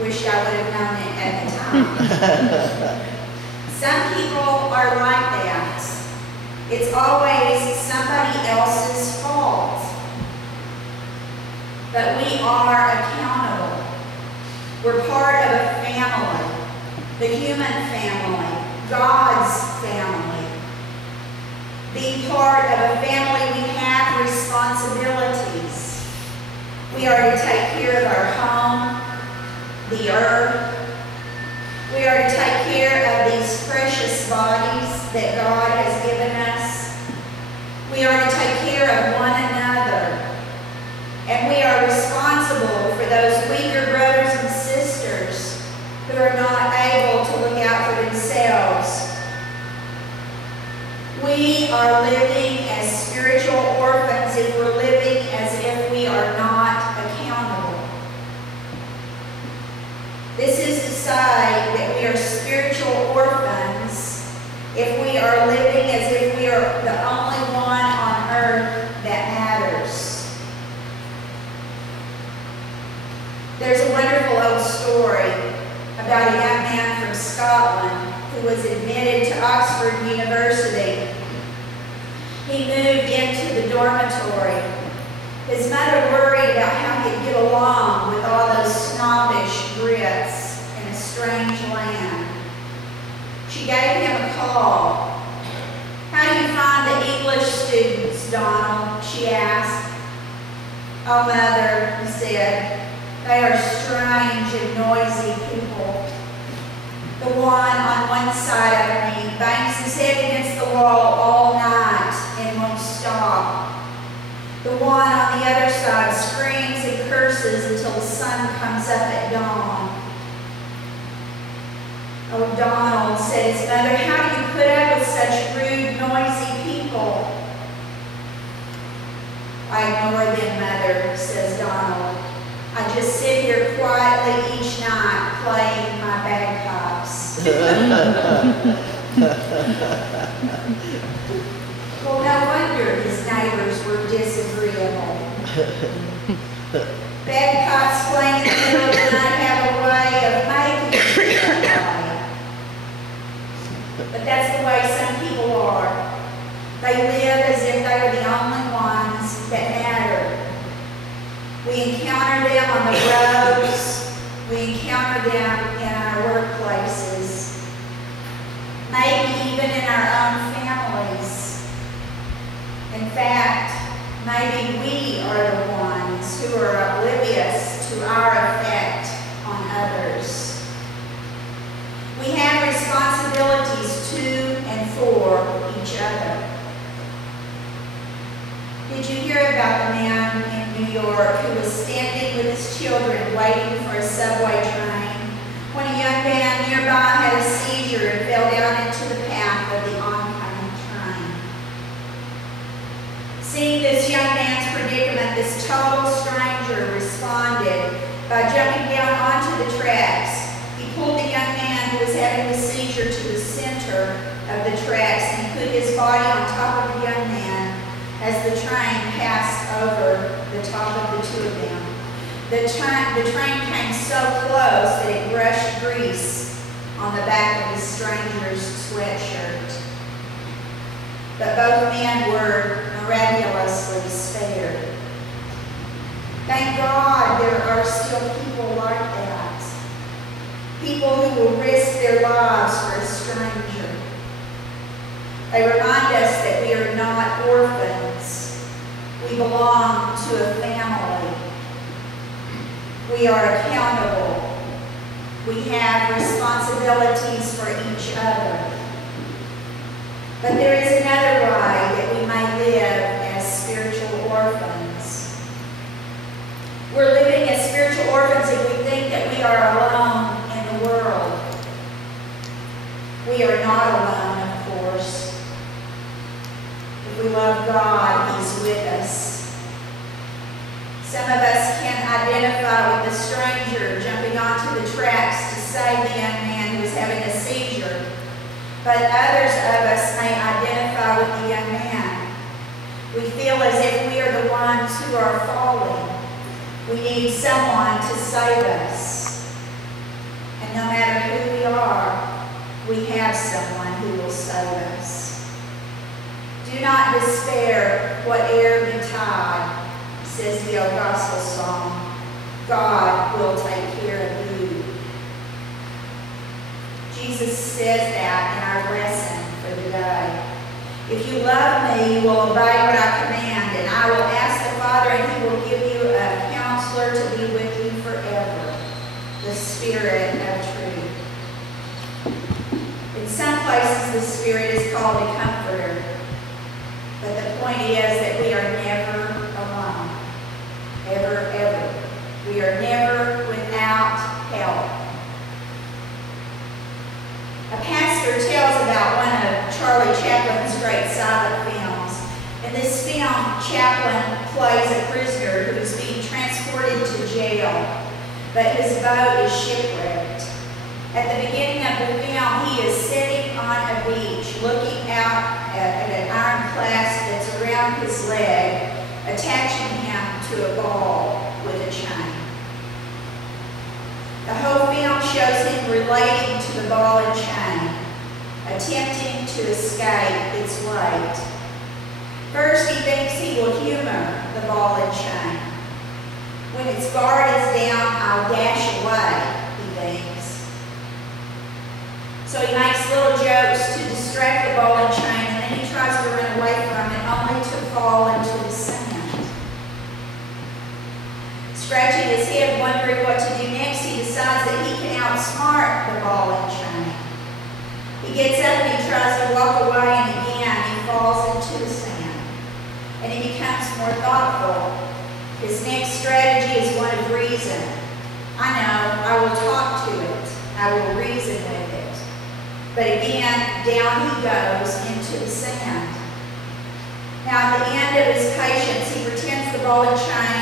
Wish I would have known it at the time. Some people are like that. It's always somebody else's fault. But we are accountable. We're part of a family, the human family, God's family. Being part of a family, we have responsibilities. We are to take care of our home, the earth. We are to take care of these precious bodies that God has given us. We are to take care of one another. And we are responsible for those weaker brothers and sisters who are not able to look out for themselves. We are living as spiritual orphans if we're living as if we are not accountable. This is to say that we are spiritual orphans if we are living as if we are the only one on earth that matters. There's a wonderful old story about a young man from Scotland who was admitted to Oxford University. He moved into the dormitory. His mother worried about how he'd get along with all those snobbish Brits in a strange land. She gave him a call. "How do you find the English students, Donald?" she asked. "Oh, Mother," he said, "they are strange and noisy people. The one on one side of me bangs his head against the wall all night and won't stop. The one on the other side screams and curses until the sun comes up at dawn." "Oh, Donald," said his mother, "how do you put up with such rude, noisy people?" "I ignore them, Mother," says Donald. "I just sit here quietly each night playing my bagpipes." Well, no wonder his neighbors were disagreeable. Bagpipes playing in the middle of the night have a way of making it that way. But that's the way some people are. They live as if they are the only ones that matter. We encounter them on the roads. We encounter them in our workplaces. Maybe even in our own families. In fact, maybe we are the ones who are oblivious to our effect on others. We have responsibilities to and for each other. Did you hear about the man in New York who was standing with his children waiting for a subway train when a young man nearby had a seizure and fell down into the path of the oncoming train? Seeing this young man's predicament, this total stranger responded by jumping down onto the tracks. He pulled the young man who was having the seizure to the center of the tracks and he put his body on top of the young man as the train passed over the top of the two of them. The train came so close that it brushed grease on the back of the stranger's sweatshirt. But both men were miraculously spared. Thank God there are still people like that. People who will risk their lives for a stranger. They remind us that we are not orphans. We belong to a family. We are accountable. We have responsibilities for each other. But there is another way that we may live as spiritual orphans. We're living as spiritual orphans if we think that we are alone in the world. We are not alone, of course. If we love God, He's with us. Some of us can identify with the stranger jumping onto the tracks to save the young man who was having a seizure. But others of us may identify with the young man. We feel as if we are the ones who are falling. We need someone to save us. despair, whate'er betide, says the old gospel song, God will take care of you. Jesus says that in our lesson for the day. If you love me, you will obey what I command, and I will ask the Father, and he will give you a counselor to be with you forever, the Spirit of truth. In some places, the Spirit is called a comforter, but the point is that we are never alone, ever, ever. We are never without help. A pastor tells about one of Charlie Chaplin's great silent films. In this film, Chaplin plays a prisoner who is being transported to jail, but his boat is shipwrecked. At the beginning of the film, he is sitting on a beach looking out at an iron clasp that's around his leg, attaching him to a ball with a chain. The whole film shows him relating to the ball and chain, attempting to escape its weight. First, he thinks he will humor the ball and chain. When its guard is down, I'll dash away, he thinks. So he makes little jokes to distract the ball and chain, and then he tries to run away from it, only to fall into the sand. Scratching his head, wondering what to do next, he decides that he can outsmart the ball and chain. He gets up and he tries to walk away, and again he falls into the sand. And he becomes more thoughtful. His next strategy is one of reason. I know, I will talk to it. I will reason with it. But again, down he goes into the sand. Now at the end of his patience, he pretends the ball and chain